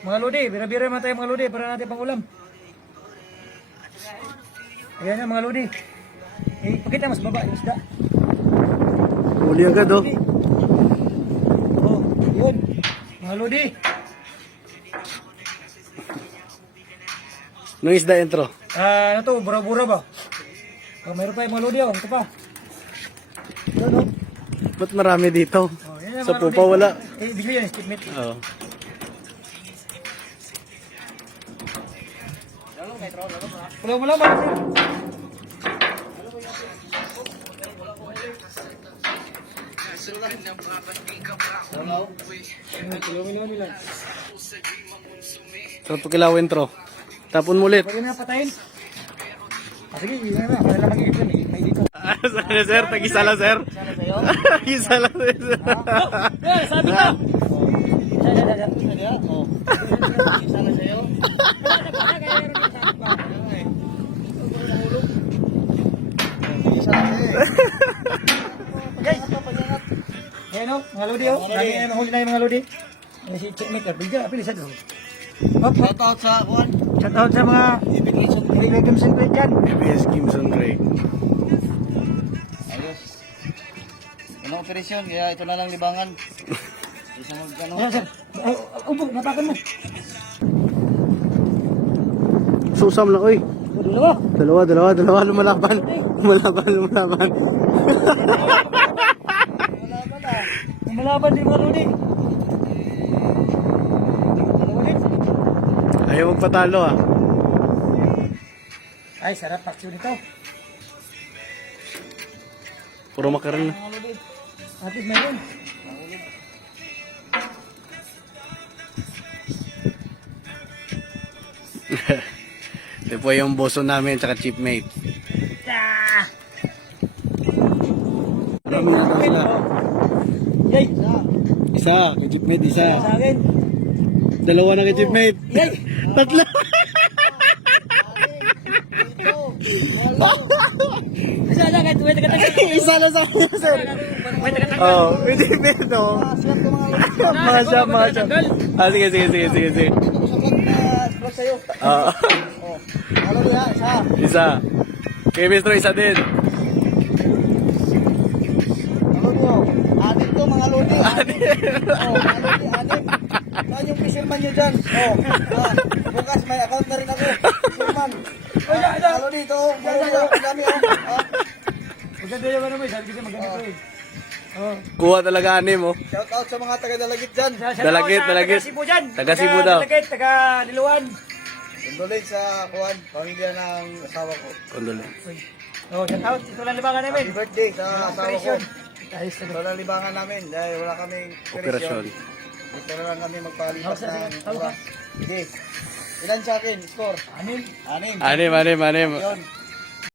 Mga lodi, bira-bira naman tayo mga lodi para natin pang ulam. Ayan na mga lodi. Pakita mas baba yung isda. Huli agad oh. Oh, yun. Mga lodi. Nung isda intro. Ano to, bura-bura ba? Oh, mayroon pa yung mga lodi oh. Ito pa. Yun oh. Ba't marami dito? Oh, yan, Sa mga pupa lodi. wala. Bigla yan, skip meat. Oo. Wala ba? Sarap pakilaw intro. Tapon mo ulit. Pwede na patayin. Sige, yun na. Para lang mag-ipon eh. May dito. Sana sir, tag-isa lang sir. Sana sa'yo? Isa lang sir. Yeah, sabi ko! Oh. Sana sa'yo? Guys! Ayan o, mga lodi o. Lagi huli na yung mga lodi. Ayan si Checkmaker. Bigla, pilisad o. Shoutout sa kuwan. Shoutout sa mga Ibig Kimson Creek dyan. ABS Kimson Craig. Ayos. Ano operasyon? Kaya ito na lang libangan. Isa mo ano? Ayan sir. Ubo, natakan mo. Susam lang oy. Dalawa. Dalawa lumalaban. Lumalaban. Malaban din mga lodi. Ayaw magpatalo ah. Ay, sarap paksyo nito. Puro makaroon na. Mga lodi. Atis meron. Ito po yung boso namin tsaka chipmate. Ah! Marami na sila. Yay! Isa, kay chipmate isa. Sa akin. Dalawa na kay chipmate. Yay! Tatlo. Isa lang, kahit may taga-taga. Isa lang sa akin sir. May taga-taga. Oh, may chipmate oh. Mga siya. Ah, sige. Sa'yo. Ah, Oh. Ano niya? Isa. isa. Kay Mr. isa din. Ano niyo? Anim to mga lodi. Oh, anim. Saan yung fisherman nyo dyan? Oh. Bukas may account na rin ako. Fisherman. Mga lodi ito. Mga lodi. Ang dami oh. Maganda yung ano mo, sabi ko maganda ito eh. Oh. Kuha talaga anim oh. Shout out sa mga taga-dalagit dyan. Dalagit. Taga Cebu dyan. Taga Cebu daw. Dalagit, taga Diluan. Condolence sa kuwan, pamilya ng asawa ko. Condolence. Oh, shout out. Ito lang libangan namin. Happy birthday sa asawa ko. Operation. Ayos na. Ito lang libangan namin dahil wala kaming Operasyon. Dito na lang kami magpalipas Sige, ng tawag ka. oras. Sige. Ilan sa akin? Score? Anin. Anim. Anim. Yun.